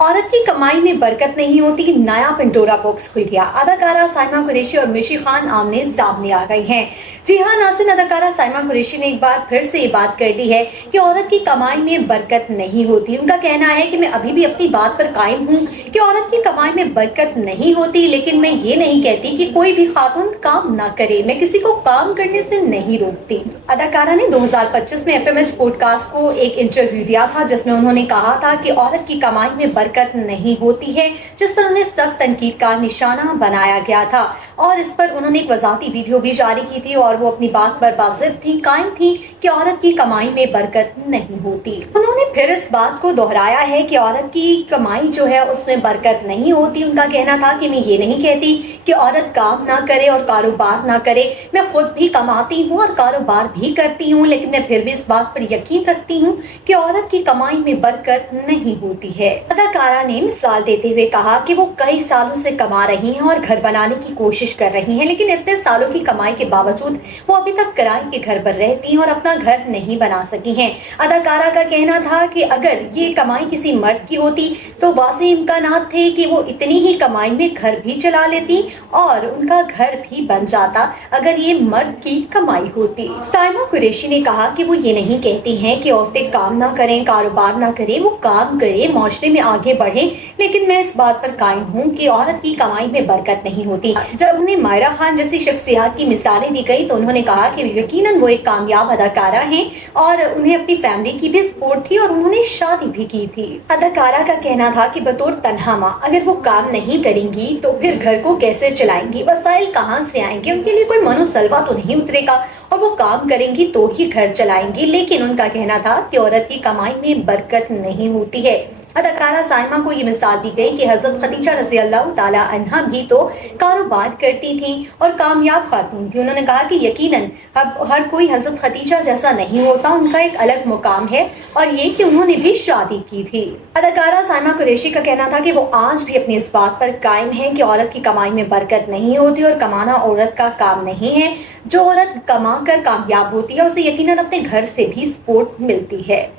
औरत की कमाई में बरकत नहीं होती, नया पिंडोरा बॉक्स खुल गया। अदाकारा साइमा कुरैशी और मिशी खान आमने सामने आ गई हैं। जी हां नाज़रीन, अदाकारा साइमा कुरैशी ने एक बार फिर से ये बात कर दी है कि औरत की कमाई में बरकत नहीं होती। उनका कहना है कि मैं अभी भी अपनी बात पर कायम हूं कि औरत की कमाई में बरकत नहीं होती, लेकिन मैं ये नहीं कहती कि कोई भी खातून काम ना करे। मैं किसी को काम करने से नहीं रोकती। अदाकारा ने 2025 में FMH पॉडकास्ट को एक इंटरव्यू दिया था, जिसमें उन्होंने कहा था कि औरत की कमाई में बरकत नहीं होती है, जिस पर उन्हें सख्त तनकीद का निशाना बनाया गया था। और इस पर उन्होंने एक वजाती वीडियो भी जारी की थी और वो अपनी बात पर बाजिद थी, कायम थी कि औरत की कमाई में बरकत नहीं होती। उन्होंने फिर इस बात को दोहराया है कि औरत की कमाई जो है उसमें बरकत नहीं होती। उनका कहना था कि मैं ये नहीं कहती कि औरत काम ना करे और कारोबार ना करे। मैं खुद भी कमाती हूँ और कारोबार भी करती हूँ, लेकिन मैं फिर भी इस बात पर यकीन रखती हूँ कि औरत की कमाई में बरकत नहीं होती है। अदाकारा ने मिसाल देते हुए कहा कि वो कई सालों से कमा रही हैं और घर बनाने की कोशिश कर रही हैं, लेकिन इतने सालों की कमाई के बावजूद वो अभी तक किराए के घर पर रहती हैं और अपना घर नहीं बना सकी हैं। अदाकारा का कहना था कि अगर ये कमाई किसी मर्द की होती तो वाज़ेह इम्कानात थे कि वो इतनी ही कमाई में घर भी चला लेती और उनका घर भी बन जाता अगर ये मर्द की कमाई होती। साइमा कुरैशी ने कहा कि वो ये नहीं कहती हैं कि औरतें काम ना करें, कारोबार ना करें, वो काम करें, माशरे में आगे बढ़े, लेकिन मैं इस बात पर कायम हूँ कि औरत की कमाई में बरकत नहीं होती। जब उन्हें मायरा खान जैसी शख्सियत की मिसालें दी गई तो उन्होंने कहा कि यकीनन वो एक कामयाब अदाकारा हैं और उन्हें अपनी फैमिली की भी सपोर्ट थी और उन्होंने शादी भी की थी। अदाकारा का कहना था कि बतौर तन्हा माँ अगर वो काम नहीं करेंगी तो फिर घर को कैसे चलाएंगी, वसाइल कहाँ से आएंगे, उनके लिए कोई मनोसलवा तो नहीं उतरेगा और वो काम करेंगी तो ही घर चलाएंगी। लेकिन उनका कहना था कि औरत की कमाई में बरकत नहीं होती है। अदाकारा साइमा को ये मिसाल दी गई कि हजरत खदीजा रज़ी अल्लाह ताला अन्हा भी तो कारोबार करती थी और कामयाब खातून थी। उन्होंने कहा कि यकीनन हर कोई हजरत खदीजा जैसा नहीं होता, उनका एक अलग मुकाम है और ये कि उन्होंने भी शादी की थी। अदाकारा साइमा कुरैशी का कहना था कि वो आज भी अपनी इस बात पर कायम है कि औरत की कमाई में बरकत नहीं होती और कमाना औरत का काम नहीं है। जो औरत कमा कर कामयाब होती है उसे यकीनन अपने घर से भी सपोर्ट मिलती है।